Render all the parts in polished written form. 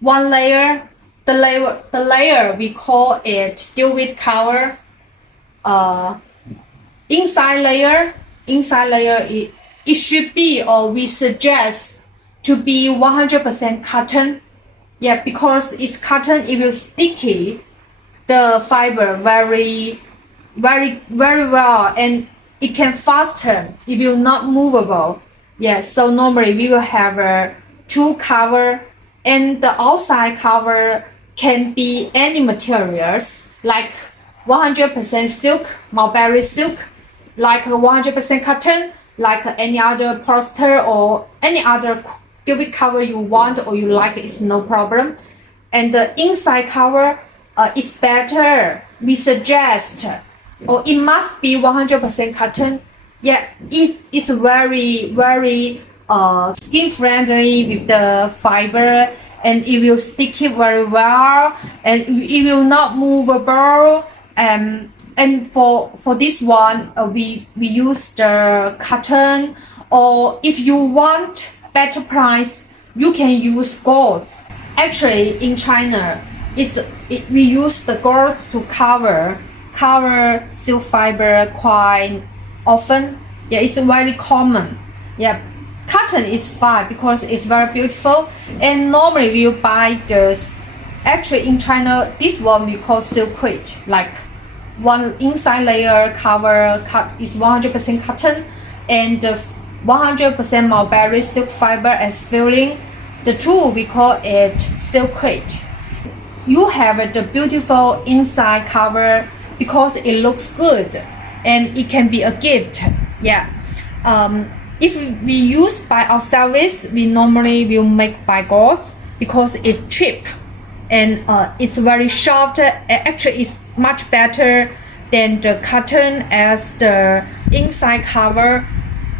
one layer. The layer we call it duvet cover. Inside layer it should be, or we suggest to be 100% cotton. Yeah, because it's cotton, it will sticky the fiber very well, and it can fasten, it will not movable. Yes, so normally we will have two cover, and the outside cover can be any materials like 100% silk, mulberry silk, like 100% cotton, like any other polyester or any other duvet cover you want or you like, it's no problem. And the inside cover is better. We suggest, or it must be 100% cotton. Yeah, it is very skin friendly with the fiber, and it will stick it very well, and it will not movable. And for this one, we use the cotton, or if you want better price, you can use gold. Actually, in China, we use the gold to cover silk fiber quite often. Yeah, it's very common. Yeah, cotton is fine because it's very beautiful, and normally we buy this. Actually, in China, this one we call silk qulit, like one inside layer cover is 100% cotton, and 100% mulberry silk fiber as filling. The two we call it silk qulit. You have the beautiful inside cover because it looks good, and it can be a gift. Yeah. If we use by ourselves, we normally will make by gold because it's cheap, and it's very soft. Actually, it's much better than the cotton as the inside cover,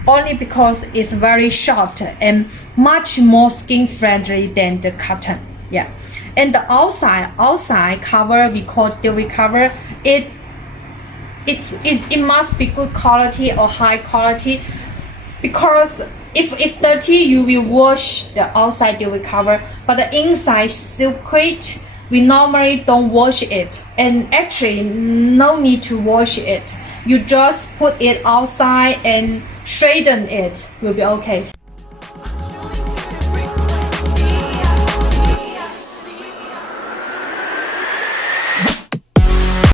only because it's very soft and much more skin friendly than the cotton. Yeah, and the outside cover we call duvet cover. It must be good quality or high quality, because if it's dirty, you will wash the outside duvet cover, but the inside silk qulit, we normally don't wash it, and actually no need to wash it. You just put it outside and straighten it, will be okay.